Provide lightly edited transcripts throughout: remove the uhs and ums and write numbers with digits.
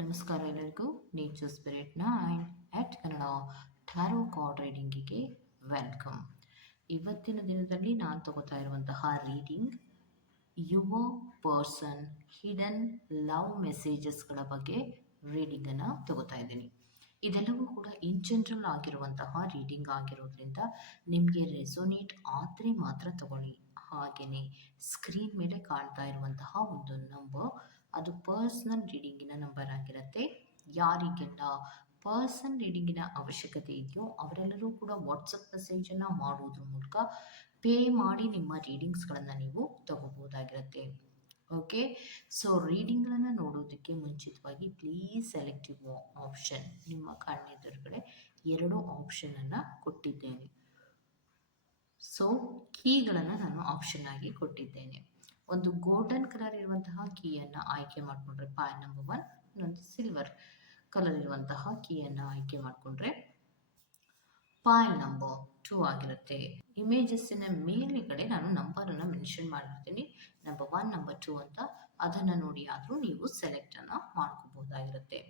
ನಮಸ್ಕಾರ ಎಲ್ಲರಿಗೂ. Nature spirit 9 ಎಟ್ Kannada tarot card ರೀಡಿಂಗಿಗೆ welcome. ಇವತ್ತಿನ ದಿನದಲ್ಲಿ ನಾನು ತಗೋತಾ ಇರುವಂತಹ ರೀಡಿಂಗ್ ಯುವ ಪರ್ಸನ್ ಹಿಡನ್ ಲವ್ ಮೆಸೇಜಸ್ಗಳ ಬಗ್ಗೆ ರೀಡಿಂಗನ್ನು ತಗೋತಾ ಇದ್ದೀನಿ. ಇದೆಲ್ಲವೂ ಕೂಡ ಇನ್ ಜನರಲ್ ಆಗಿರುವಂತಹ ರೀಡಿಂಗ್ ಆಗಿರೋದ್ರಿಂದ ನಿಮಗೆ ರೆಸೊನೇಟ್ ಆದರೆ ಮಾತ್ರ ತಗೊಳ್ಳಿ. ಹಾಗೆಯೇ ಸ್ಕ್ರೀನ್ ಮೇಲೆ ಕಾಣ್ತಾ ಇರುವಂತಹ ಒಂದು ನಂಬರ್ ಅದು ಪರ್ಸನಲ್ ರೀಡಿಂಗಿನ ನಂಬರ್ ಆಗಿರುತ್ತೆ. ಯಾರಿಗೆಲ್ಲ ಪರ್ಸನಲ್ ರೀಡಿಂಗಿನ ಅವಶ್ಯಕತೆ ಇದೆಯೋ ಅವರೆಲ್ಲರೂ ಕೂಡ ವಾಟ್ಸಪ್ ಮೆಸೇಜನ್ನು ಮಾಡುವುದ್ರ ಮೂಲಕ ಪೇ ಮಾಡಿ ನಿಮ್ಮ ರೀಡಿಂಗ್ಸ್ಗಳನ್ನು ನೀವು ತಗೋಬೋದಾಗಿರುತ್ತೆ. ಓಕೆ, ಸೊ ರೀಡಿಂಗ್ಗಳನ್ನು ನೋಡೋದಕ್ಕೆ ಮುಂಚಿತವಾಗಿ ಪ್ಲೀಸ್ ಸೆಲೆಕ್ಟಿವ್ ಆಪ್ಷನ್. ನಿಮ್ಮ ಕಣ್ಣೆದುರುಗಡೆ 2 ಆಪ್ಷನನ್ನು ಕೊಟ್ಟಿದ್ದೇನೆ. ಸೊ ಕೀಗಳನ್ನು ನಾನು ಆಪ್ಷನ್ ಆಗಿ ಕೊಟ್ಟಿದ್ದೇನೆ. ಒಂದು ಗೋಲ್ಡನ್ ಕಲರ್ ಇರುವಂತಹ ಕೀಯನ್ನು ಆಯ್ಕೆ ಮಾಡಿಕೊಂಡ್ರೆ ಪಾಯ್ ನಂಬರ್ 1, ಇನ್ನೊಂದು ಸಿಲ್ವರ್ ಕಲರ್ ಇರುವಂತಹ ಕೀಯನ್ನು ಆಯ್ಕೆ ಮಾಡಿಕೊಂಡ್ರೆ ಪಾಯ್ ನಂಬರ್ 2 ಆಗಿರುತ್ತೆ. ಇಮೇಜಸ್ಸಿನ ಮೇಲ್ಗಡೆ ನಾನು ನಂಬರನ್ನು ಮೆನ್ಷನ್ ಮಾಡಿರ್ತೀನಿ, ನಂಬರ್ 1, ನಂಬರ್ 2 ಅಂತ. ಅದನ್ನು ನೋಡಿ ಆದರೂ ನೀವು ಸೆಲೆಕ್ಟನ್ನು ಮಾಡ್ಕೋಬೋದಾಗಿರುತ್ತೆ.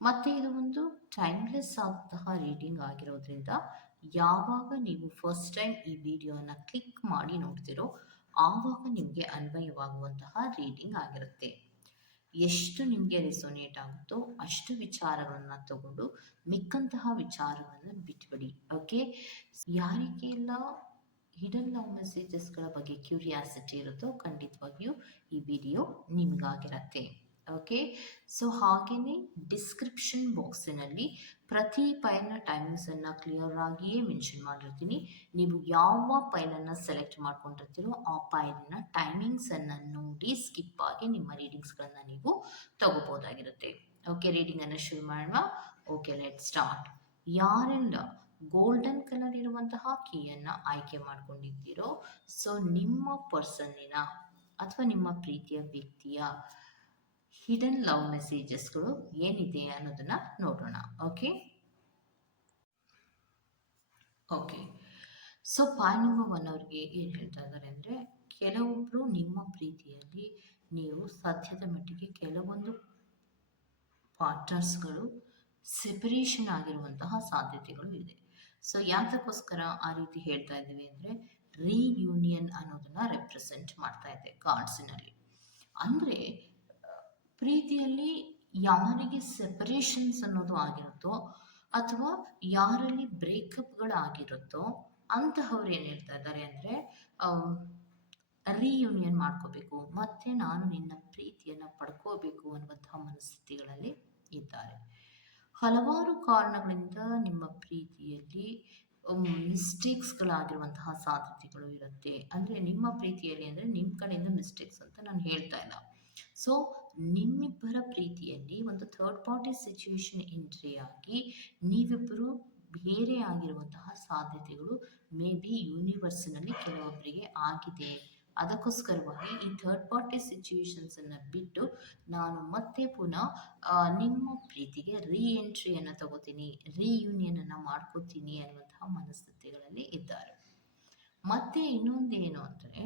ಮತ್ತು ಇದು ಒಂದು ಟೈಮ್ಲೆಸ್ ಆದಂತಹ ರೀಡಿಂಗ್ ಆಗಿರೋದ್ರಿಂದ ಯಾವಾಗ ನೀವು ಫಸ್ಟ್ ಟೈಮ್ ಈ ವಿಡಿಯೋನ ಕ್ಲಿಕ್ ಮಾಡಿ ನೋಡ್ತಿರೋ ಆವಾಗ ನಿಮಗೆ ಅನ್ವಯವಾಗುವಂತಹ ರೀಡಿಂಗ್ ಆಗಿರುತ್ತೆ. ಎಷ್ಟು ನಿಮಗೆ ರೆಸೊನೇಟ್ ಆಗುತ್ತೋ ಅಷ್ಟು ವಿಚಾರಗಳನ್ನು ತಗೊಂಡು ಮಿಕ್ಕಂತಹ ವಿಚಾರಗಳನ್ನು ಬಿಟ್ಬಿಡಿ. ಓಕೆ, ಯಾರಿಗೆಲ್ಲ ಹಿಡನ್ ಲವ್ ಮೆಸೇಜಸ್ಗಳ ಬಗ್ಗೆ ಕ್ಯೂರಿಯಾಸಿಟಿ ಇರುತ್ತೋ ಖಂಡಿತವಾಗಿಯೂ ಈ ವಿಡಿಯೋ ನಿಮಗಾಗಿರತ್ತೆ. ಓಕೆ, ಸೊ ಹಾಗೆಯೇ ಡಿಸ್ಕ್ರಿಪ್ಷನ್ ಬಾಕ್ಸಿನಲ್ಲಿ ಪ್ರತಿ ಪೈಲ್ನ ಟೈಮಿಂಗ್ಸನ್ನು ಕ್ಲಿಯರ್ ಆಗಿಯೇ ಮೆನ್ಷನ್ ಮಾಡಿರ್ತೀನಿ. ನೀವು ಯಾವ ಪೈಲನ್ನು ಸೆಲೆಕ್ಟ್ ಮಾಡ್ಕೊಂಡಿರ್ತೀರೋ ಆ ಪೈಲಿನ ಟೈಮಿಂಗ್ಸನ್ನು ನೋಡಿ ಸ್ಕಿಪ್ ಆಗಿ ನಿಮ್ಮ ರೀಡಿಂಗ್ಸ್ಗಳನ್ನು ನೀವು ತಗೋಬೋದಾಗಿರುತ್ತೆ. ಓಕೆ, ರೀಡಿಂಗನ್ನು ಶುರು ಮಾಡೋಣ. Okay, let start. ಯಾರೆಲ್ಲ ಗೋಲ್ಡನ್ ಕಲರ್ ಇರುವಂತಹ ಕೀಯನ್ನು ಆಯ್ಕೆ ಮಾಡ್ಕೊಂಡಿದ್ದೀರೋ ಸೊ ನಿಮ್ಮ ಪರ್ಸನ್ನಿನ ಅಥವಾ ನಿಮ್ಮ ಪ್ರೀತಿಯ ವ್ಯಕ್ತಿಯ ಹಿಡನ್ ಲವ್ ಮೆಸೇಜಸ್ಗಳು ಏನಿದೆ ಅನ್ನೋದನ್ನ ನೋಡೋಣ. ಓಕೆ, ಸೊ ಪಾಯ್ ನಂಬರ್ 1 ಅವರಿಗೆ ಏನು ಹೇಳ್ತಾ ಇದ್ದಾರೆ ಅಂದರೆ, ಕೆಲವೊಬ್ಬರು ನಿಮ್ಮ ಪ್ರೀತಿಯಲ್ಲಿ ನೀವು ಸಾಧ್ಯದ ಮಟ್ಟಿಗೆ ಕೆಲವೊಂದು ಪಾರ್ಟ್ನರ್ಸ್ಗಳು ಸೆಪರೇಷನ್ ಆಗಿರುವಂತಹ ಸಾಧ್ಯತೆಗಳು ಇದೆ. ಸೊ ಯಾತಕ್ಕೋಸ್ಕರ ಆ ರೀತಿ ಹೇಳ್ತಾ ಇದ್ದೀವಿ ಅಂದರೆ, ರೀಯೂನಿಯನ್ ಅನ್ನೋದನ್ನ ರೆಪ್ರೆಸೆಂಟ್ ಮಾಡ್ತಾ ಇದೆ ಕಾರ್ಡ್ಸಿನಲ್ಲಿ. ಅಂದರೆ ಪ್ರೀತಿಯಲ್ಲಿ ಯಾರಿಗೆ ಸೆಪರೇಷನ್ಸ್ ಅನ್ನೋದು ಆಗಿರುತ್ತೋ ಅಥವಾ ಯಾರಲ್ಲಿ ಬ್ರೇಕಪ್ಗಳಾಗಿರುತ್ತೋ ಅಂತಹವ್ರು ಏನು ಹೇಳ್ತಾ ಇದ್ದಾರೆ ಅಂದರೆ, ರೀಯೂನಿಯನ್ ಮಾಡ್ಕೋಬೇಕು ಮತ್ತು ನಾನು ನಿನ್ನ ಪ್ರೀತಿಯನ್ನು ಪಡ್ಕೋಬೇಕು ಅನ್ನುವಂತಹ ಮನಸ್ಥಿತಿಗಳಲ್ಲಿ ಇದ್ದಾರೆ. ಹಲವಾರು ಕಾರಣಗಳಿಂದ ನಿಮ್ಮ ಪ್ರೀತಿಯಲ್ಲಿ ಮಿಸ್ಟೇಕ್ಸ್ಗಳಾಗಿರುವಂತಹ ಸಾಧ್ಯತೆಗಳು ಇರುತ್ತೆ. ಅಂದರೆ ನಿಮ್ಮ ಪ್ರೀತಿಯಲ್ಲಿ ಅಂದರೆ ನಿಮ್ಮ ಕಡೆಯಿಂದ ಮಿಸ್ಟೇಕ್ಸ್ ಅಂತ ನಾನು ಹೇಳ್ತಾ ಇಲ್ಲ. ಸೊ ನಿಮ್ಮಿಬ್ಬರ ಪ್ರೀತಿಯಲ್ಲಿ ಒಂದು ಥರ್ಡ್ ಪಾರ್ಟಿ ಸಿಚುವೇಶನ್ ಎಂಟ್ರಿ ಆಗಿ ನೀವಿಬ್ಬರು ಬೇರೆ ಆಗಿರುವಂತಹ ಸಾಧ್ಯತೆಗಳು ಮೇ ಬಿ ಯೂನಿವರ್ಸ್ನಲ್ಲಿ ಕೆಲವೊಬ್ಬರಿಗೆ ಆಗಿದೆ. ಅದಕ್ಕೋಸ್ಕರವಾಗಿ ಈ ಥರ್ಡ್ ಪಾರ್ಟಿ ಸಿಚುವೇಶನ್ಸನ್ನು ಬಿಟ್ಟು ನಾನು ಮತ್ತೆ ಪುನಃ ನಿಮ್ಮ ಪ್ರೀತಿಗೆ ಎಂಟ್ರಿಯನ್ನು ತಗೋತೀನಿ, ರೀಯೂನಿಯನನ್ನು ಮಾಡ್ಕೋತೀನಿ ಅನ್ನುವಂತಹ ಮನಸ್ಥಿತಿಗಳಲ್ಲಿ ಇದ್ದಾರೆ. ಮತ್ತು ಇನ್ನೊಂದೇನು ಅಂದರೆ,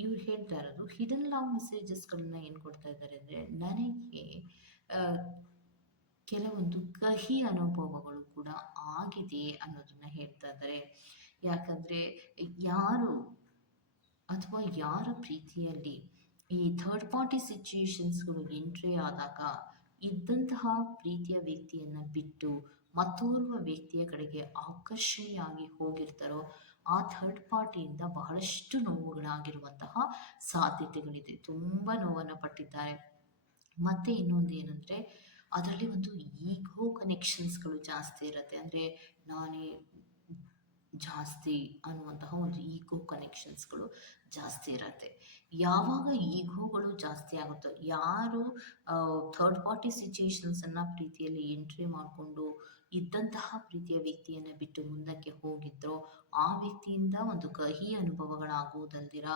ಇವ್ರು ಹೇಳ್ತಾ ಇರೋದು ಹಿಡನ್ ಲವ್ ಮೆಸೇಜಸ್ಗಳನ್ನ ಏನು ಕೊಡ್ತಾ ಇದ್ದಾರೆ ಅಂದರೆ, ನನಗೆ ಕೆಲವೊಂದು ಕಹಿ ಅನುಭವಗಳು ಕೂಡ ಆಗಿದೆ ಅನ್ನೋದನ್ನ ಹೇಳ್ತಾ ಇದ್ದಾರೆ. ಯಾಕಂದರೆ ಯಾರು ಅಥವಾ ಯಾರ ಪ್ರೀತಿಯಲ್ಲಿ ಈ ಥರ್ಡ್ ಪಾರ್ಟಿ ಸಿಚುವೇಶನ್ಸ್ಗಳು ಎಂಟ್ರಿ ಆದಾಗ ಇದ್ದಂತಹ ಪ್ರೀತಿಯ ವ್ಯಕ್ತಿಯನ್ನು ಬಿಟ್ಟು ಮತ್ತೋರ್ವ ವ್ಯಕ್ತಿಯ ಕಡೆಗೆ ಆಕರ್ಷಣೆಯಾಗಿ ಹೋಗಿರ್ತಾರೋ ಆ ಥರ್ಡ್ ಪಾರ್ಟಿಯಿಂದ ಬಹಳಷ್ಟು ನೋವುಗಳಾಗಿರುವಂತಹ ಸಾಧ್ಯತೆಗಳಿದೆ. ತುಂಬ ನೋವನ್ನು ಪಟ್ಟಿದ್ದಾರೆ. ಮತ್ತು ಇನ್ನೊಂದು ಏನಂದರೆ, ಅದರಲ್ಲಿ ಒಂದು ಈಗೋ ಕನೆಕ್ಷನ್ಸ್ಗಳು ಜಾಸ್ತಿ ಇರುತ್ತೆ. ಅಂದರೆ ನಾನೇ ಜಾಸ್ತಿ ಅನ್ನುವಂತಹ ಒಂದು ಈಗೋ ಕನೆಕ್ಷನ್ಸ್ಗಳು ಜಾಸ್ತಿ ಇರುತ್ತೆ. ಯಾವಾಗ ಈಗೋಗಳು ಜಾಸ್ತಿ ಆಗುತ್ತೋ, ಯಾರು ಥರ್ಡ್ ಪಾರ್ಟಿ ಸಿಚುವೇಶನ್ಸನ್ನು ಪ್ರೀತಿಯಲ್ಲಿ ಎಂಟ್ರಿ ಮಾಡಿಕೊಂಡು ಇದ್ದಂತಹ ಪ್ರೀತಿಯ ವ್ಯಕ್ತಿಯನ್ನು ಬಿಟ್ಟು ಮುಂದಕ್ಕೆ ಹೋಗಿದ್ರೋ ಆ ವ್ಯಕ್ತಿಯಿಂದ ಒಂದು ಕಹಿ ಅನುಭವಗಳಾಗುವುದಲ್ದಿರ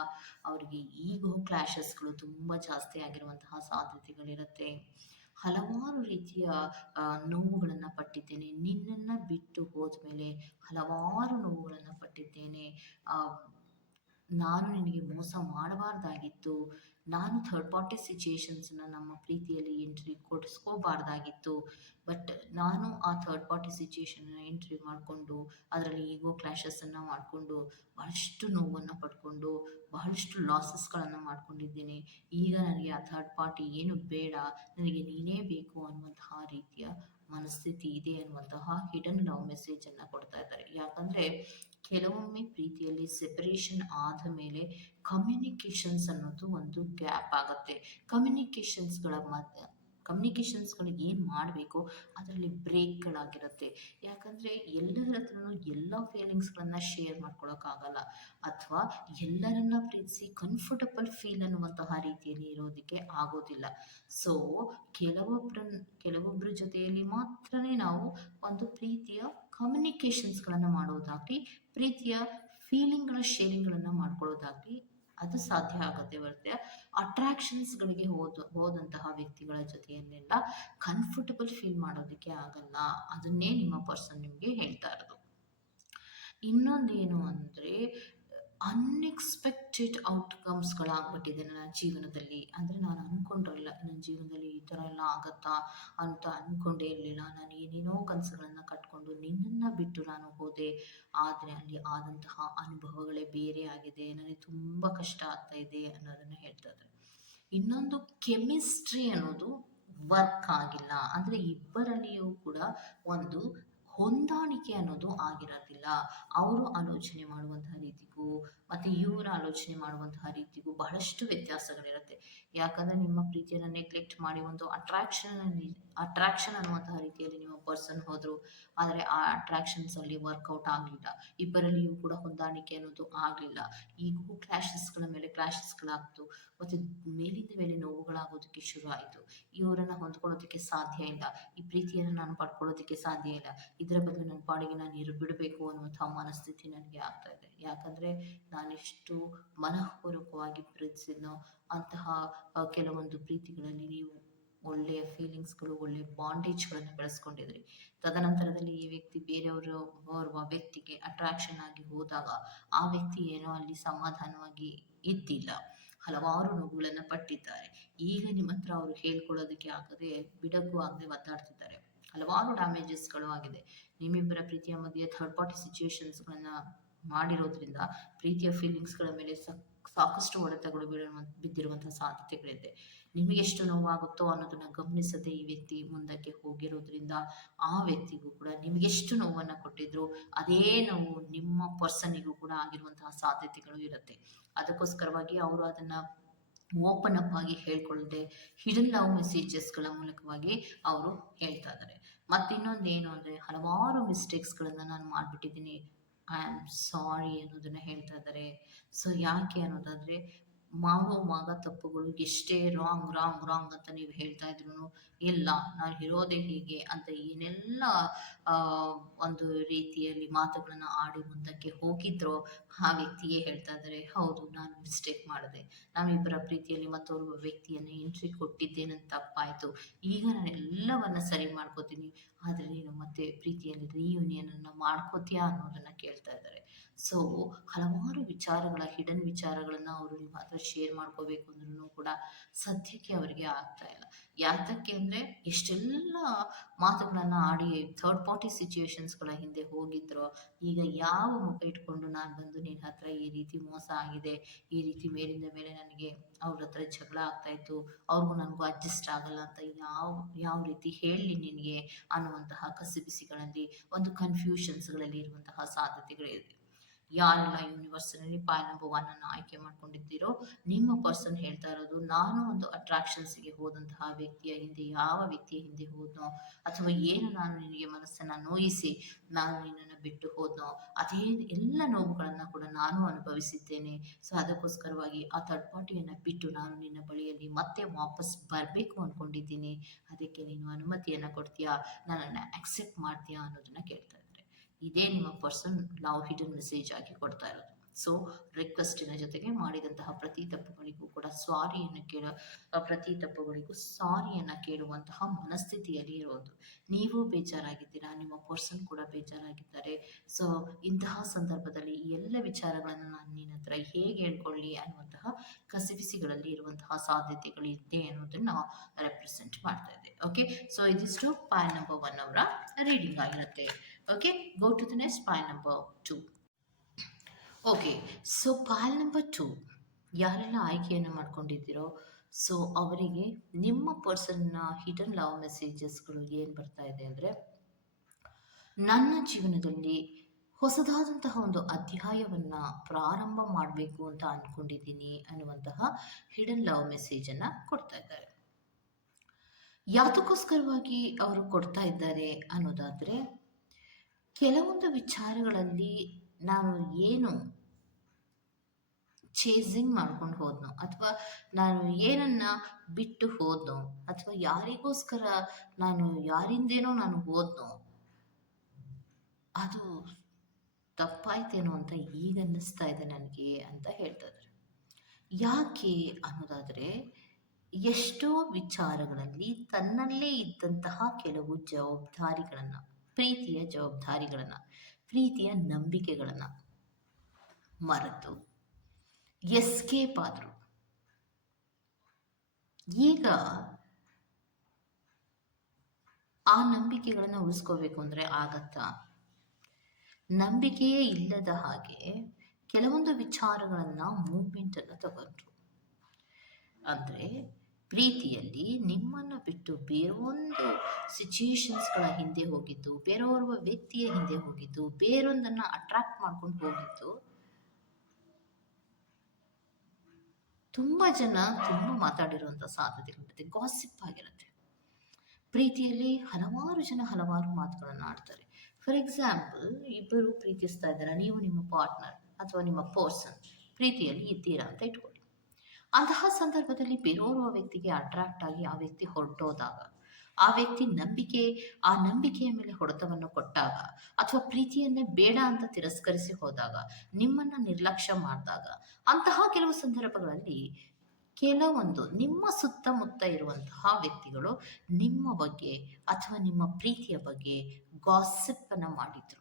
ಅವರಿಗೆ ಈಗೋ ಕ್ಲಾಶಸ್ಗಳು ತುಂಬ ಜಾಸ್ತಿ ಆಗಿರುವಂತಹ ಸಾಧ್ಯತೆಗಳಿರುತ್ತೆ. ಹಲವಾರು ರೀತಿಯ ನೋವುಗಳನ್ನು ಪಟ್ಟಿದ್ದೇನೆ, ನಿನ್ನನ್ನು ಬಿಟ್ಟು ಹೋದ ಮೇಲೆ ಹಲವಾರು ನೋವುಗಳನ್ನು ಪಟ್ಟಿದ್ದೇನೆ, ನಾನು ನಿನಗೆ ಮೋಸ ಮಾಡಬಾರ್ದಾಗಿತ್ತು, ನಾನು ಥರ್ಡ್ ಪಾರ್ಟಿ ಸಿಚುಯೇಷನ್ಸ್ನ ನಮ್ಮ ಪ್ರೀತಿಯಲ್ಲಿ ಎಂಟ್ರಿ ಕೊಡಿಸ್ಕೋಬಾರ್ದಾಗಿತ್ತು. ಬಟ್ ನಾನು ಆ ಥರ್ಡ್ ಪಾರ್ಟಿ ಸಿಚುಯೇಷನ್ನ ಎಂಟ್ರಿ ಮಾಡಿಕೊಂಡು ಅದರಲ್ಲಿ ಈಗೋ ಕ್ಲ್ಯಾಶಸನ್ನು ಮಾಡಿಕೊಂಡು ಬಹಳಷ್ಟು ನೋವನ್ನು ಪಡ್ಕೊಂಡು ಬಹಳಷ್ಟು ಲಾಸಸ್ಗಳನ್ನು ಮಾಡ್ಕೊಂಡಿದ್ದೀನಿ. ಈಗ ನನಗೆ ಆ ಥರ್ಡ್ ಪಾರ್ಟಿ ಏನು ಬೇಡ, ನನಗೆ ನೀನೇ ಬೇಕು ಅನ್ನುವಂತಹ ರೀತಿಯ ಮನಸ್ಥಿತಿ ಇದೆ ಅನ್ನುವಂತಹ ಹಿಡನ್ ಲವ್ ಮೆಸೇಜನ್ನು ಕೊಡ್ತಾ ಇದ್ದಾರೆ. ಯಾಕಂದರೆ ಕೆಲವೊಮ್ಮೆ ಪ್ರೀತಿಯಲ್ಲಿ ಸೆಪರೇಷನ್ ಆದ ಮೇಲೆ ಕಮ್ಯುನಿಕೇಷನ್ಸ್ ಅನ್ನೋದು ಒಂದು ಗ್ಯಾಪ್ ಆಗುತ್ತೆ. ಕಮ್ಯುನಿಕೇಷನ್ಸ್ಗಳು ಏನು ಮಾಡಬೇಕು ಅದರಲ್ಲಿ ಬ್ರೇಕ್ಗಳಾಗಿರುತ್ತೆ. ಯಾಕಂದರೆ ಎಲ್ಲರ ಹತ್ರನೂ ಎಲ್ಲ ಫೀಲಿಂಗ್ಸ್ಗಳನ್ನು ಶೇರ್ ಮಾಡ್ಕೊಳಕ್ಕಾಗಲ್ಲ, ಅಥವಾ ಎಲ್ಲರನ್ನ ಪ್ರೀತಿಸಿ ಕಂಫರ್ಟಬಲ್ ಫೀಲ್ ಅನ್ನುವಂತಹ ರೀತಿಯಲ್ಲಿ ಇರೋದಕ್ಕೆ ಆಗೋದಿಲ್ಲ. ಸೊ ಕೆಲವೊಬ್ಬರ ಜೊತೆಯಲ್ಲಿ ಮಾತ್ರನೇ ನಾವು ಒಂದು ಪ್ರೀತಿಯ ಕಮ್ಯುನಿಕೇಷನ್ಸ್ಗಳನ್ನು ಮಾಡೋದಾಗಲಿ, ಪ್ರೀತಿಯ ಫೀಲಿಂಗ್ಗಳ ಶೇರಿಂಗ್ಗಳನ್ನು ಮಾಡ್ಕೊಳ್ಳೋದಾಗಲಿ ಅದು ಸಾಧ್ಯ ಆಗುತ್ತೆ. ಹೊರತು ಅಟ್ರಾಕ್ಷನ್ಸ್ಗಳಿಗೆ ಹೋದಂತಹ ವ್ಯಕ್ತಿಗಳ ಜೊತೆಯಲ್ಲೆಲ್ಲ ಕಂಫರ್ಟಬಲ್ ಫೀಲ್ ಮಾಡೋದಕ್ಕೆ ಆಗಲ್ಲ. ಅದನ್ನೇ ನಿಮ್ಮ ಪರ್ಸನ್ ನಿಮಗೆ ಹೇಳ್ತಾ ಇರೋದು. ಇನ್ನೊಂದೇನು ಅಂದರೆ ಅನ್ಎಕ್ಸ್ಪೆಕ್ಟೆಡ್ ಔಟ್ಕಮ್ಸ್ಗಳಾಗ್ಬಿಟ್ಟಿದೆ ನನ್ನ ಜೀವನದಲ್ಲಿ. ಅಂದರೆ ನಾನು ಅಂದ್ಕೊಂಡಿರಲಿಲ್ಲ ನನ್ನ ಜೀವನದಲ್ಲಿ ಈ ಥರ ಎಲ್ಲ ಆಗುತ್ತಾ ಅಂತ ಅಂದ್ಕೊಂಡೇ ಇರಲಿಲ್ಲ. ನಾನು ಏನೇನೋ ಕನಸುಗಳನ್ನು ಕಟ್ಕೊಂಡು ನಿನ್ನನ್ನು ಬಿಟ್ಟು ನಾನು ಹೋದೆ. ಆದರೆ ಅಲ್ಲಿ ಆದಂತಹ ಅನುಭವಗಳೇ ಬೇರೆ ಆಗಿದೆ. ನನಗೆ ತುಂಬ ಕಷ್ಟ ಆಗ್ತಾ ಇದೆ ಅನ್ನೋದನ್ನು ಹೇಳ್ತಾ ಇದ್ದಾರೆ. ಇನ್ನೊಂದು ಕೆಮಿಸ್ಟ್ರಿ ಅನ್ನೋದು ವರ್ಕ್ ಆಗಿಲ್ಲ. ಅಂದರೆ ಇಬ್ಬರಲ್ಲಿಯೂ ಕೂಡ ಒಂದು ಹೊಂದಾಣಿಕೆ ಅನ್ನೋದು ಆಗಿರೋದಿಲ್ಲ. ಅವರು ಆಲೋಚನೆ ಮಾಡುವಂತಹ ರೀತಿಗೂ ಮತ್ತು ಇವರ ಆಲೋಚನೆ ಮಾಡುವಂತಹ ರೀತಿಗೂ ಬಹಳಷ್ಟು ವ್ಯತ್ಯಾಸಗಳಿರುತ್ತೆ. ಯಾಕಂದರೆ ನಿಮ್ಮ ಪ್ರೀತಿಯನ್ನು ನೆಗ್ಲೆಕ್ಟ್ ಮಾಡಿ ಒಂದು ಅಟ್ರಾಕ್ಷನ್ ಅನ್ನುವಂತಹ ರೀತಿಯಲ್ಲಿ ನಿಮ್ಮ ಪರ್ಸನ್ ಹೋದರು. ಆದರೆ ಆ ಅಟ್ರಾಕ್ಷನ್ಸಲ್ಲಿ ವರ್ಕೌಟ್ ಆಗಲಿಲ್ಲ. ಇಬ್ಬರಲ್ಲಿಯೂ ಕೂಡ ಹೊಂದಾಣಿಕೆ ಅನ್ನೋದು ಆಗಲಿಲ್ಲ. ಈಗೂ ಕ್ಲ್ಯಾಶಸ್ಗಳ ಮೇಲೆ ಕ್ಲ್ಯಾಶಸ್ಗಳಾಗ್ತು ಮತ್ತು ಮೇಲಿಂದ ಮೇಲೆ ನೋವುಗಳಾಗೋದಕ್ಕೆ ಶುರು ಆಯಿತು. ಇವರನ್ನು ಹೊಂದ್ಕೊಳ್ಳೋದಕ್ಕೆ ಸಾಧ್ಯ ಇಲ್ಲ, ಈ ಪ್ರೀತಿಯನ್ನು ನಾನು ಪಡ್ಕೊಳ್ಳೋದಕ್ಕೆ ಸಾಧ್ಯ ಇಲ್ಲ, ಇದರ ಬದಲು ನನ್ನ ಪಾಡಿಗೆ ನಾನು ಬಿಡಬೇಕು ಅನ್ನುವಂಥ ಮನಸ್ಥಿತಿ ನನಗೆ ಆಗ್ತಾ ಇದೆ. ಯಾಕಂದರೆ ನಾನೆಷ್ಟು ಮನಃಪೂರ್ವಕವಾಗಿ ಪ್ರೀತಿಸಿದ್ನೋ ಅಂತಹ ಕೆಲವೊಂದು ಪ್ರೀತಿಗಳಲ್ಲಿ ನೀವು ಒಳ್ಳೆಯ ಫೀಲಿಂಗ್ಸ್ಗಳು, ಒಳ್ಳೆಯ ಬಾಂಡೇಜ್ಗಳನ್ನು ಬೆಳೆಸ್ಕೊಂಡಿದ್ರಿ. ತದನಂತರದಲ್ಲಿ ಈ ವ್ಯಕ್ತಿ ಓರ್ವ ವ್ಯಕ್ತಿಗೆ ಅಟ್ರಾಕ್ಷನ್ ಆಗಿ ಹೋದಾಗ ಆ ವ್ಯಕ್ತಿ ಏನೋ ಅಲ್ಲಿ ಸಮಾಧಾನವಾಗಿ ಇದ್ದಿಲ್ಲ, ಹಲವಾರು ನೋವುಗಳನ್ನು ಪಟ್ಟಿದ್ದಾರೆ. ಈಗ ನಿಮ್ಮ ಹತ್ರ ಅವರು ಹೇಳ್ಕೊಳ್ಳೋದಕ್ಕೆ ಆಗದೆ ಬಿಡಕ್ಕೂ ಆಗದೆ ಒದ್ದಾಡ್ತಿದ್ದಾರೆ. ಹಲವಾರು ಡ್ಯಾಮೇಜಸ್ಗಳು ಆಗಿದೆ. ನಿಮ್ಮಿಬ್ಬರ ಪ್ರೀತಿಯ ಮಧ್ಯೆ ಥರ್ಡ್ ಪಾರ್ಟಿ ಸಿಚುಯೇಷನ್ಸ್ಗಳನ್ನು ಮಾಡಿರೋದ್ರಿಂದ ಪ್ರೀತಿಯ ಫೀಲಿಂಗ್ಸ್ಗಳ ಮೇಲೆ ಸಾಕಷ್ಟು ಹೊಡೆತಗಳು ಬಿದ್ದಿರುವಂತಹ ಸಾಧ್ಯತೆಗಳಿದೆ. ನಿಮಗೆಷ್ಟು ನೋವಾಗುತ್ತೋ ಅನ್ನೋದನ್ನ ಗಮನಿಸದೆ ಈ ವ್ಯಕ್ತಿ ಮುಂದಕ್ಕೆ ಹೋಗಿರೋದ್ರಿಂದ ಆ ವ್ಯಕ್ತಿಗೂ ಕೂಡ ನಿಮಗೆಷ್ಟು ನೋವನ್ನು ಕೊಟ್ಟಿದ್ರು ಅದೇ ನೋವು ನಿಮ್ಮ ಪರ್ಸನ್ನಿಗೂ ಕೂಡ ಆಗಿರುವಂತಹ ಸಾಧ್ಯತೆಗಳು ಇರುತ್ತೆ. ಅದಕ್ಕೋಸ್ಕರವಾಗಿ ಅವರು ಅದನ್ನ ಓಪನ್ ಅಪ್ ಆಗಿ ಹೇಳ್ಕೊಳ್ಳದೆ ಹಿಡನ್ ಲವ್ ಮೆಸೇಜಸ್ಗಳ ಮೂಲಕವಾಗಿ ಅವರು ಹೇಳ್ತಾ ಇದ್ದಾರೆ. ಮತ್ತಿನ್ನೊಂದು ಏನು ಅಂದರೆ, ಹಲವಾರು ಮಿಸ್ಟೇಕ್ಸ್ಗಳನ್ನು ನಾನು ಮಾಡಿಬಿಟ್ಟಿದ್ದೀನಿ, ಐ ಆಮ್ ಸಾರಿ ಅನ್ನೋದನ್ನ ಹೇಳ್ತಾ ಇದ್ದಾರೆ. ಸೊ ಯಾಕೆ ಅನ್ನೋದಾದರೆ, ಮಾಡುವಾಗ ತಪ್ಪುಗಳು ಎಷ್ಟೇ ರಾಂಗ್ ಅಂತ ನೀವು ಹೇಳ್ತಾ ಇದ್ರು ಇಲ್ಲ ನಾನು ಇರೋದೇ ಹೀಗೆ ಅಂತ ಏನೆಲ್ಲ ಒಂದು ರೀತಿಯಲ್ಲಿ ಮಾತುಗಳನ್ನು ಆಡಿ ಮುಂದಕ್ಕೆ ಹೋಗಿದ್ರೋ ಆ ವ್ಯಕ್ತಿಯೇ ಹೇಳ್ತಾ ಇದ್ದಾರೆ, ಹೌದು ನಾನು ಮಿಸ್ಟೇಕ್ ಮಾಡಿದೆ, ನಾವಿಬ್ಬರ ಪ್ರೀತಿಯಲ್ಲಿ ಮತ್ತೊಬ್ಬ ವ್ಯಕ್ತಿಯನ್ನು ಎಂಟ್ರಿ ಕೊಟ್ಟಿದ್ದೇನಂತ ತಪ್ಪಾಯಿತು, ಈಗ ನಾನು ಎಲ್ಲವನ್ನ ಸರಿ ಮಾಡ್ಕೋತೀನಿ, ಆದರೆ ನೀನು ಮತ್ತೆ ಪ್ರೀತಿಯಲ್ಲಿ ರಿಯೂನಿಯನನ್ನು ಮಾಡ್ಕೋತೀಯಾ ಅನ್ನೋದನ್ನು ಕೇಳ್ತಾ ಇದ್ದಾರೆ. ಸೊ ಹಲವಾರು ಹಿಡನ್ ವಿಚಾರಗಳನ್ನು ಅವರು ನಿಮ್ಮ ಹತ್ರ ಶೇರ್ ಮಾಡ್ಕೋಬೇಕು ಅಂದ್ರೂ ಕೂಡ ಸದ್ಯಕ್ಕೆ ಅವರಿಗೆ ಆಗ್ತಾ ಇಲ್ಲ. ಯಾತಕ್ಕೆ ಅಂದರೆ, ಎಷ್ಟೆಲ್ಲ ಮಾತುಗಳನ್ನು ಆಡಿ ಥರ್ಡ್ ಪಾರ್ಟಿ ಸಿಚುಯೇಷನ್ಸ್ಗಳ ಹಿಂದೆ ಹೋಗಿದ್ರೋ ಈಗ ಯಾವ ಮುಖ ಇಟ್ಕೊಂಡು ನಾನು ಬಂದು ನಿನ್ನ ಹತ್ರ ಈ ರೀತಿ ಮೋಸ ಆಗಿದೆ, ಈ ರೀತಿ ಮೇಲಿಂದ ಮೇಲೆ ನನಗೆ ಅವ್ರ ಹತ್ರ ಜಗಳ ಆಗ್ತಾ ಇತ್ತು, ಅವ್ರಿಗೂ ನನಗೂ ಅಡ್ಜಸ್ಟ್ ಆಗಲ್ಲ ಅಂತ ಯಾವ ರೀತಿ ಹೇಳಲಿ ನಿನಗೆ ಅನ್ನುವಂತಹ ಕಸಿಬಿಸಿಗಳಲ್ಲಿ ಒಂದು ಕನ್ಫ್ಯೂಷನ್ಸ್ಗಳಲ್ಲಿ ಇರುವಂತಹ ಸಾಧ್ಯತೆಗಳಿದೆ. ಯಾರೆಲ್ಲ ಯೂನಿವರ್ಸಲ್ಲಿ ಪಾಯ್ ನಂಬರ್ 1 ಅನ್ನು ಆಯ್ಕೆ ಮಾಡ್ಕೊಂಡಿದ್ದೀರೋ ನಿಮ್ಮ ಪರ್ಸನ್ ಹೇಳ್ತಾ ಇರೋದು, ನಾನು ಒಂದು ಅಟ್ರಾಕ್ಷನ್ಸ್ಗೆ ಹೋದಂತಹ ವ್ಯಕ್ತಿಯ ಹಿಂದೆ ಯಾವ ವ್ಯಕ್ತಿಯ ಹಿಂದೆ ಹೋದ್ನೋ ಅಥವಾ ಏನು ನಾನು ನಿನಗೆ ಮನಸ್ಸನ್ನು ನೋಯಿಸಿ ನಾನು ನಿನ್ನನ್ನು ಬಿಟ್ಟು ಹೋದ್ನೋ ಅದೇ ಎಲ್ಲ ನೋವುಗಳನ್ನು ಕೂಡ ನಾನು ಅನುಭವಿಸಿದ್ದೇನೆ. ಸೊ ಅದಕ್ಕೋಸ್ಕರವಾಗಿ ಆ ಥರ್ಡ್ ಪಾರ್ಟಿಯನ್ನು ಬಿಟ್ಟು ನಾನು ನಿನ್ನ ಬಳಿಯಲ್ಲಿ ಮತ್ತೆ ವಾಪಸ್ ಬರಬೇಕು ಅಂದ್ಕೊಂಡಿದ್ದೀನಿ. ಅದಕ್ಕೆ ನೀನು ಅನುಮತಿಯನ್ನು ಕೊಡ್ತೀಯಾ, ನನ್ನನ್ನು ಅಕ್ಸೆಪ್ಟ್ ಮಾಡ್ತೀಯಾ ಅನ್ನೋದನ್ನು ಕೇಳ್ತಾ ಇದ್ದಾರೆ. ಇದೇ ನಿಮ್ಮ ಪರ್ಸನ್ ಲವ್ ಹಿಡನ್ ಮೆಸೇಜ್ ಆಗಿ ಕೊಡ್ತಾ ಇರೋದು. ಸೊ ರಿಕ್ವೆಸ್ಟಿನ ಜೊತೆಗೆ ಮಾಡಿದಂತಹ ಪ್ರತಿ ತಪ್ಪುಗಳಿಗೂ ಕೂಡ ಪ್ರತಿ ತಪ್ಪುಗಳಿಗೂ ಸಾರಿಯನ್ನು ಕೇಳುವಂತಹ ಮನಸ್ಥಿತಿಯಲ್ಲಿ ಇರೋದು. ನೀವು ಬೇಜಾರಾಗಿದ್ದೀರಾ, ನಿಮ್ಮ ಪರ್ಸನ್ ಕೂಡ ಬೇಜಾರಾಗಿದ್ದಾರೆ. ಸೊ ಇಂತಹ ಸಂದರ್ಭದಲ್ಲಿ ಈ ಎಲ್ಲ ವಿಚಾರಗಳನ್ನು ನಾನು ನಿನ್ನ ಹತ್ರ ಹೇಗೆ ಹೇಳ್ಕೊಳ್ಳಿ ಅನ್ನುವಂತಹ ಕಸಿವಿಸಿಗಳಲ್ಲಿ ಇರುವಂತಹ ಸಾಧ್ಯತೆಗಳಿದೆ ಅನ್ನೋದನ್ನ ರೆಪ್ರೆಸೆಂಟ್ ಮಾಡ್ತಾ ಇದೆ. ಓಕೆ, ಸೊ ಇದಿಷ್ಟು ಪಾಯ್ ನಂಬರ್ 1 ಅವರ ರೀಡಿಂಗ್ ಆಗಿರುತ್ತೆ. Okay, go to the next ಪಾಯ್ ನಂಬರ್ 2. ಓಕೆ, ಸೊ ಪಾಯ್ ನಂಬರ್ 2 ಯಾರೆಲ್ಲ ಆಯ್ಕೆಯನ್ನು ಮಾಡ್ಕೊಂಡಿದ್ದೀರೋ, ಸೊ ಅವರಿಗೆ ನಿಮ್ಮ ಪರ್ಸನ್ನ ಹಿಡನ್ ಲವ್ ಮೆಸೇಜಸ್ಗಳು ಏನು ಬರ್ತಾ ಇದೆ ಅಂದರೆ, ನನ್ನ ಜೀವನದಲ್ಲಿ ಹೊಸದಾದಂತಹ ಒಂದು ಅಧ್ಯಾಯವನ್ನು ಪ್ರಾರಂಭ ಮಾಡಬೇಕು ಅಂತ ಅಂದ್ಕೊಂಡಿದ್ದೀನಿ ಅನ್ನುವಂತಹ ಹಿಡನ್ ಲವ್ ಮೆಸೇಜನ್ನು ಕೊಡ್ತಾ ಇದ್ದಾರೆ. ಯಾತಕ್ಕೋಸ್ಕರವಾಗಿ ಅವರು ಕೊಡ್ತಾ ಇದ್ದಾರೆ ಅನ್ನೋದಾದರೆ, ಕೆಲವೊಂದು ವಿಚಾರಗಳಲ್ಲಿ ನಾನು ಏನು ಚೇಸಿಂಗ್ ಮಾಡ್ಕೊಂಡು ಹೋದ್ನೋ, ಅಥವಾ ನಾನು ಏನನ್ನ ಬಿಟ್ಟು ಹೋದ್ನೋ, ಅಥವಾ ಯಾರಿಗೋಸ್ಕರ ನಾನು ಯಾರಿಂದೇನೋ ನಾನು ಹೋದ್ನೋ, ಅದು ತಪ್ಪಾಯ್ತೇನೋ ಅಂತ ಈಗ ಅನ್ನಿಸ್ತಾ ಇದೆ ನನಗೆ ಅಂತ ಹೇಳ್ತಾ ಇದ್ದಾರೆ. ಯಾಕೆ ಅನ್ನೋದಾದರೆ, ಎಷ್ಟೋ ವಿಚಾರಗಳಲ್ಲಿ ತನ್ನಲ್ಲೇ ಇದ್ದಂತಹ ಕೆಲವು ಜವಾಬ್ದಾರಿಗಳನ್ನು, ಪ್ರೀತಿಯ ಜವಾಬ್ದಾರಿಗಳನ್ನು, ಪ್ರೀತಿಯ ನಂಬಿಕೆಗಳನ್ನು ಮರೆತು ಎಸ್ಕೇಪ್ ಆದರು. ಈಗ ಆ ನಂಬಿಕೆಗಳನ್ನು ಉಳಿಸ್ಕೋಬೇಕು ಅಂದರೆ ಆಗತ್ತಾ? ನಂಬಿಕೆಯೇ ಇಲ್ಲದ ಹಾಗೆ ಕೆಲವೊಂದು ವಿಚಾರಗಳನ್ನು ಮೂವ್ಮೆಂಟನ್ನು ತಗೊಂಡ್ರು. ಅಂದರೆ ಪ್ರೀತಿಯಲ್ಲಿ ನಿಮ್ಮನ್ನು ಬಿಟ್ಟು ಬೇರೊಂದು ಸಿಚುಯೇಷನ್ಸ್ಗಳ ಹಿಂದೆ ಹೋಗಿದ್ದು, ಬೇರೆಯವ್ರ ವ್ಯಕ್ತಿಯ ಹಿಂದೆ ಹೋಗಿದ್ದು, ಬೇರೊಂದನ್ನು ಅಟ್ರಾಕ್ಟ್ ಮಾಡ್ಕೊಂಡು ಹೋಗಿದ್ದು, ತುಂಬ ಜನ ತುಂಬ ಮಾತಾಡಿರುವಂಥ ಸಾಧ್ಯತೆಗಳಿರುತ್ತೆ, ಗಾಸಿಪ್ ಆಗಿರುತ್ತೆ. ಪ್ರೀತಿಯಲ್ಲಿ ಹಲವಾರು ಜನ ಹಲವಾರು ಮಾತುಗಳನ್ನು ಆಡ್ತಾರೆ. ಫಾರ್ ಎಕ್ಸಾಂಪಲ್, ಇಬ್ಬರು ಪ್ರೀತಿಸ್ತಾ ಇದ್ದಾರೆ, ನೀವು ನಿಮ್ಮ ಪಾರ್ಟ್ನರ್ ಅಥವಾ ನಿಮ್ಮ ಪರ್ಸನ್ ಪ್ರೀತಿಯಲ್ಲಿ ಇದ್ದೀರಾ ಅಂತ ಇಟ್ಕೊಳ್ಳಿ. ಅಂತಹ ಸಂದರ್ಭದಲ್ಲಿ ಬೇರೆಯವ್ರ ವ್ಯಕ್ತಿಗೆ ಅಟ್ರಾಕ್ಟ್ ಆಗಿ ಆ ವ್ಯಕ್ತಿ ಹೊರಟೋದಾಗ, ಆ ವ್ಯಕ್ತಿ ನಂಬಿಕೆಯ ಮೇಲೆ ಹೊಡೆತವನ್ನು ಕೊಟ್ಟಾಗ, ಅಥವಾ ಪ್ರೀತಿಯನ್ನೇ ಬೇಡ ಅಂತ ತಿರಸ್ಕರಿಸಿ ಹೋದಾಗ, ನಿಮ್ಮನ್ನು ನಿರ್ಲಕ್ಷ್ಯ ಮಾಡಿದಾಗ, ಅಂತಹ ಕೆಲವು ಸಂದರ್ಭಗಳಲ್ಲಿ ಕೆಲವೊಂದು ನಿಮ್ಮ ಸುತ್ತಮುತ್ತ ಇರುವಂತಹ ವ್ಯಕ್ತಿಗಳು ನಿಮ್ಮ ಬಗ್ಗೆ ಅಥವಾ ನಿಮ್ಮ ಪ್ರೀತಿಯ ಬಗ್ಗೆ ಗಾಸಿಪ್ಪನ್ನು ಮಾಡಿದ್ರು.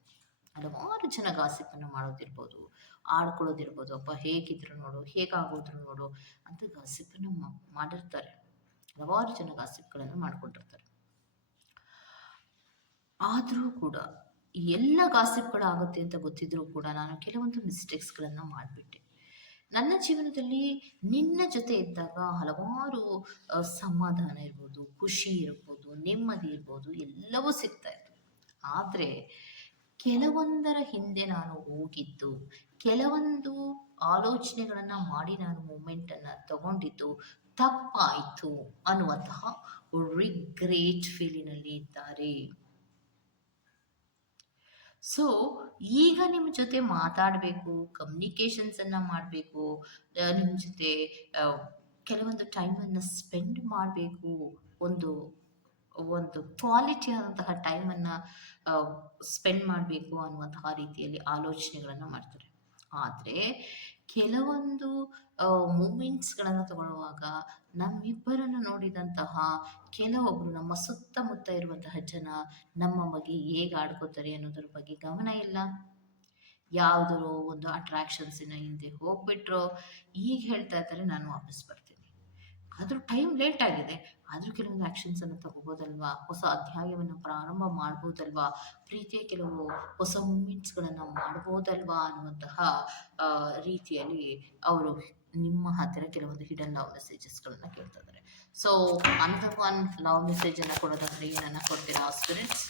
ಹಲವಾರು ಜನ ಗಾಸಿಪ್ಪನ್ನು ಮಾಡೋದಿರ್ಬೋದು, ಆಡ್ಕೊಳ್ಳೋದಿರ್ಬೋದು, ಅಪ್ಪ ಹೇಗಿದ್ರು ನೋಡು, ಹೇಗಾಗೋದ್ರು ನೋಡು ಅಂತ ಗಾಸಿಪ್ಪನ್ನು ಮಾಡಿರ್ತಾರೆ. ಹಲವಾರು ಜನ ಗಾಸಿಪ್ಗಳನ್ನು ಮಾಡ್ಕೊಂಡಿರ್ತಾರೆ. ಆದರೂ ಕೂಡ ಎಲ್ಲ ಗಾಸಿಪ್ಗಳಾಗುತ್ತೆ ಅಂತ ಗೊತ್ತಿದ್ರೂ ಕೂಡ ನಾನು ಕೆಲವೊಂದು ಮಿಸ್ಟೇಕ್ಸ್ಗಳನ್ನು ಮಾಡಿಬಿಟ್ಟೆ. ನನ್ನ ಜೀವನದಲ್ಲಿ ನಿನ್ನ ಜೊತೆ ಇದ್ದಾಗ ಹಲವಾರು ಸಮಾಧಾನ ಇರ್ಬೋದು, ಖುಷಿ ಇರ್ಬೋದು, ನೆಮ್ಮದಿ ಇರ್ಬೋದು, ಎಲ್ಲವೂ ಸಿಗ್ತಾ ಇತ್ತು. ಆದರೆ ಕೆಲವೊಂದರ ಹಿಂದೆ ನಾನು ಹೋಗಿದ್ದು, ಕೆಲವೊಂದು ಆಲೋಚನೆಗಳನ್ನು ಮಾಡಿ ನಾನು ಮೂಮೆಂಟನ್ನು ತಗೊಂಡಿದ್ದು ತಪ್ಪಾಯಿತು ಅನ್ನುವಂತಹ ರಿಗ್ರೇಟ್ ಫೀಲಿನಲ್ಲಿ ಇದ್ದಾರೆ. ಸೊ ಈಗ ನಿಮ್ಮ ಜೊತೆ ಮಾತಾಡಬೇಕು, ಕಮ್ಯುನಿಕೇಷನ್ಸನ್ನು ಮಾಡಬೇಕು, ನಿಮ್ಮ ಜೊತೆ ಕೆಲವೊಂದು ಟೈಮನ್ನು ಸ್ಪೆಂಡ್ ಮಾಡಬೇಕು, ಒಂದು ಕ್ವಾಲಿಟಿ ಆದಂತಹ ಟೈಮನ್ನು ಸ್ಪೆಂಡ್ ಮಾಡಬೇಕು ಅನ್ನುವಂತಹ ರೀತಿಯಲ್ಲಿ ಆಲೋಚನೆಗಳನ್ನು ಮಾಡ್ತಾರೆ. ಆದರೆ ಕೆಲವೊಂದು ಮೂಮೆಂಟ್ಸ್ಗಳನ್ನು ತಗೊಳ್ಳುವಾಗ ನಮ್ಮಿಬ್ಬರನ್ನು ನೋಡಿದಂತಹ ಕೆಲವೊಬ್ಬರು, ನಮ್ಮ ಸುತ್ತಮುತ್ತ ಇರುವಂತಹ ಜನ ನಮ್ಮ ಬಗ್ಗೆ ಹೇಗೆ ಆಡ್ಕೋತಾರೆ ಅನ್ನೋದ್ರ ಬಗ್ಗೆ ಗಮನ ಇಲ್ಲ. ಯಾವುದೋ ಒಂದು ಅಟ್ರಾಕ್ಷನ್ಸಿನ ಹಿಂದೆ ಹೋಗ್ಬಿಟ್ರು. ಈಗ ಹೇಳ್ತಾ ಇದ್ದಾರೆ ನಾನು ವಾಪಸ್ ಬರ್ತೀನಿ. ಆದರೂ ಟೈಮ್ ಲೇಟ್ ಆಗಿದೆ, ಆದರೂ ಕೆಲವೊಂದು ಆ್ಯಕ್ಷನ್ಸನ್ನು ತಗೋಬೋದಲ್ವಾ, ಹೊಸ ಅಧ್ಯಾಯವನ್ನು ಪ್ರಾರಂಭ ಮಾಡ್ಬೋದಲ್ವಾ, ಪ್ರೀತಿಯ ಕೆಲವು ಹೊಸ ಮೂಮೆಂಟ್ಸ್ಗಳನ್ನು ಮಾಡ್ಬೋದಲ್ವಾ ಅನ್ನುವಂತಹ ರೀತಿಯಲ್ಲಿ ಅವರು ನಿಮ್ಮ ಹತ್ತಿರ ಕೆಲವೊಂದು ಹಿಡನ್ ಲವ್ ಮೆಸೇಜಸ್ಗಳನ್ನು ಕೇಳ್ತಾ ಇದ್ದಾರೆ. ಸೊ ಅನದರ್ ಒನ್ ಲವ್ ಮೆಸೇಜನ್ನು ಕೊಡೋದಾದರೆ ಏನನ್ನು ಕೊಡ್ತೀರಾ ಸ್ಪಿರಿಟ್ಸ್?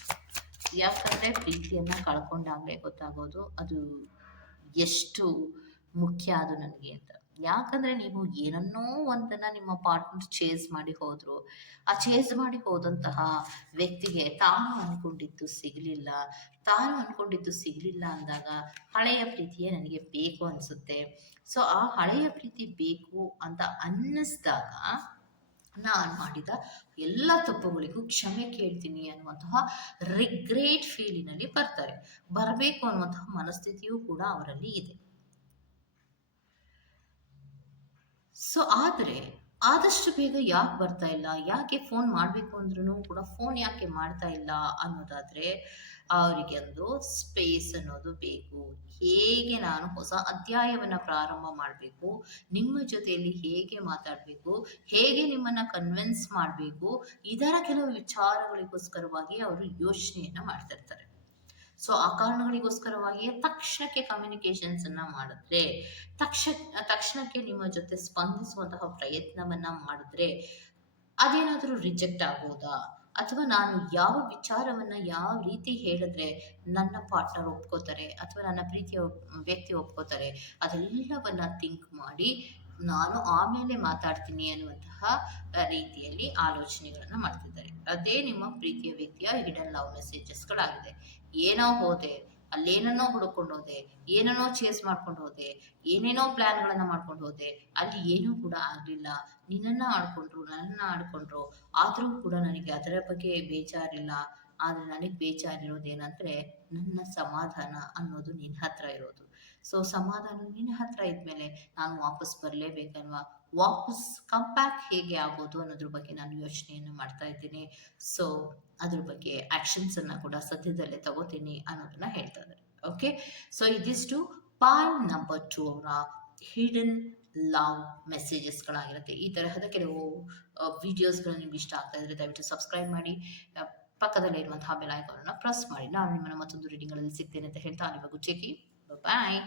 ಯಾಕಂದರೆ ಪ್ರೀತಿಯನ್ನು ಕಳ್ಕೊಂಡಾಗಲೇ ಗೊತ್ತಾಗೋದು ಅದು ಎಷ್ಟು ಮುಖ್ಯ ಅದು ನನಗೆ ಅಂತ. ಯಾಕಂದರೆ ನೀವು ಏನನ್ನೋ ಒಂದನ್ನು ನಿಮ್ಮ ಪಾರ್ಟ್ನರ್ ಚೇಸ್ ಮಾಡಿ ಹೋದರು, ಆ ಚೇಸ್ ಮಾಡಿ ಹೋದಂತಹ ವ್ಯಕ್ತಿಗೆ ತಾನು ಅಂದ್ಕೊಂಡಿದ್ದು ಸಿಗಲಿಲ್ಲ ಅಂದಾಗ ಹಳೆಯ ಪ್ರೀತಿಯೇ ನನಗೆ ಬೇಕು ಅನಿಸುತ್ತೆ. ಸೊ ಆ ಹಳೆಯ ಪ್ರೀತಿ ಬೇಕು ಅಂತ ಅನ್ನಿಸ್ದಾಗ ನಾನು ಮಾಡಿದ ಎಲ್ಲ ತಪ್ಪುಗಳಿಗೂ ಕ್ಷಮೆ ಕೇಳ್ತೀನಿ ಅನ್ನುವಂತಹ ರಿಗ್ರೇಟ್ ಫೀಲಿನಲ್ಲಿ ಬರಬೇಕು ಅನ್ನುವಂತಹ ಮನಸ್ಥಿತಿಯೂ ಕೂಡ ಅವರಲ್ಲಿ ಇದೆ. ಸೊ ಆದರೆ ಆದಷ್ಟು ಬೇಗ ಯಾಕೆ ಬರ್ತಾ ಇಲ್ಲ, ಯಾಕೆ ಫೋನ್ ಮಾಡಬೇಕು ಅಂದ್ರೂ ಕೂಡ ಫೋನ್ ಯಾಕೆ ಮಾಡ್ತಾ ಇಲ್ಲ ಅನ್ನೋದಾದರೆ, ಅವರಿಗೆ ಒಂದು ಸ್ಪೇಸ್ ಅನ್ನೋದು ಬೇಕು. ಹೇಗೆ ನಾನು ಹೊಸ ಅಧ್ಯಾಯವನ್ನು ಪ್ರಾರಂಭ ಮಾಡಬೇಕು, ನಿಮ್ಮ ಜೊತೆಯಲ್ಲಿ ಹೇಗೆ ಮಾತಾಡಬೇಕು, ಹೇಗೆ ನಿಮ್ಮನ್ನು ಕನ್ವಿನ್ಸ್ ಮಾಡಬೇಕು, ಇದರ ಕೆಲವು ವಿಚಾರಗಳಿಗೋಸ್ಕರವಾಗಿ ಅವರು ಯೋಚನೆಯನ್ನು ಮಾಡ್ತಿರ್ತಾರೆ. ಸೊ ಆ ಕಾರಣಗಳಿಗೋಸ್ಕರವಾಗಿಯೇ ತಕ್ಷಣಕ್ಕೆ ಕಮ್ಯುನಿಕೇಷನ್ಸನ್ನು ಮಾಡಿದ್ರೆ, ತಕ್ಷಣಕ್ಕೆ ನಿಮ್ಮ ಜೊತೆ ಸ್ಪಂದಿಸುವಂತಹ ಪ್ರಯತ್ನವನ್ನ ಮಾಡಿದ್ರೆ, ಅದೇನಾದರೂ ರಿಜೆಕ್ಟ್ ಆಗ್ಬೋದಾ? ಅಥವಾ ನಾನು ಯಾವ ವಿಚಾರವನ್ನ ಯಾವ ರೀತಿ ಹೇಳಿದ್ರೆ ನನ್ನ ಪಾರ್ಟ್ನರ್ ಒಪ್ಕೋತಾರೆ ಅಥವಾ ನನ್ನ ಪ್ರೀತಿಯ ವ್ಯಕ್ತಿ ಒಪ್ಕೋತಾರೆ, ಅದೆಲ್ಲವನ್ನ ಥಿಂಕ್ ಮಾಡಿ ನಾನು ಆಮೇಲೆ ಮಾತಾಡ್ತೀನಿ ಅನ್ನುವಂತಹ ರೀತಿಯಲ್ಲಿ ಆಲೋಚನೆಗಳನ್ನ ಮಾಡ್ತಿದ್ದಾರೆ. ಅದೇ ನಿಮ್ಮ ಪ್ರೀತಿಯ ವ್ಯಕ್ತಿಯ ಹಿಡನ್ ಲವ್ ಮೆಸೇಜಸ್‌ಗಳಾಗಿದೆ. ಏನೋ ಹೋದೆ, ಅಲ್ಲೇನನ್ನೋ ಹುಡುಕೊಂಡು ಹೋದೆ, ಏನನ್ನೋ ಚೇಸ್ ಮಾಡ್ಕೊಂಡು ಹೋದೆ, ಏನೇನೋ ಪ್ಲಾನ್‌ಗಳನ್ನ ಮಾಡ್ಕೊಂಡು ಹೋದೆ, ಅಲ್ಲಿ ಏನೂ ಕೂಡ ಆಗ್ಲಿಲ್ಲ. ನಿನ್ನನ್ನ ಆಡ್ಕೊಂಡ್ರು, ನನ್ನನ್ನ ಆಡ್ಕೊಂಡ್ರು, ಆದ್ರೂ ಕೂಡ ನನಗೆ ಅದರ ಬಗ್ಗೆ ಬೇಜಾರಿಲ್ಲ. ಆದ್ರೆ ನನಗೆ ಬೇಜಾರಿರೋದೇನಂದ್ರೆ, ನನ್ನ ಸಮಾಧಾನ ಅನ್ನೋದು ನಿನ್ನ ಹತ್ರ ಇರೋದು. ಸೊ ಸಮಾಧಾನ ನಿನ್ನ ಹತ್ರ ಇದ್ಮೇಲೆ ನಾನು ವಾಪಸ್ ಬರ್ಲೇಬೇಕಲ್ವಾ? ವಾಪಸ್ ಕಮ್ ಬ್ಯಾಕ್ ಹೇಗೆ ಆಗೋದು ಅನ್ನೋದ್ರ ಬಗ್ಗೆ ನಾನು ಯೋಚನೆಯನ್ನ ಮಾಡ್ತಾ ಇದ್ದೀನಿ. ಸೊ ಅದ್ರ ಬಗ್ಗೆ ಆಕ್ಷನ್ಸ್ ಅನ್ನ ಕೂಡ ಸದ್ಯದಲ್ಲೇ ತಗೋತೀನಿ ಅನ್ನೋದನ್ನ ಹೇಳ್ತಾ ಇದ್ದಾರೆ. ಓಕೆ, ಸೊ ಇದಿಷ್ಟು ಪಾಯಿಂಟ್ ನಂಬರ್ 2 ಅವರ ಹಿಡನ್ ಲವ್ ಮೆಸೇಜಸ್ಗಳಾಗಿರುತ್ತೆ. ಈ ತರಹದ ಕೆಲವು ವಿಡಿಯೋಸ್ಗಳು ನಿಮ್ಗೆ ಇಷ್ಟ ಆಗ್ತಾ ಇದ್ರೆ ದಯವಿಟ್ಟು ಸಬ್ಸ್ಕ್ರೈಬ್ ಮಾಡಿ, ಪಕ್ಕದಲ್ಲೇ ಇರುವಂತಹ ಬೆಲ್ ಐಕಾನ್ ಅನ್ನ ಪ್ರೆಸ್ ಮಾಡಿ. ನಾನು ನಿಮ್ಮನ್ನ ಮತ್ತೊಂದು ರೀಡಿಂಗ್ ಗಳಲ್ಲಿ ಸಿಗ್ತೇನೆ ಅಂತ ಹೇಳ್ತಾ ಅಲ್ಲಿವರೆಗೂ ಚೆಕಿ ಬಾಯ್.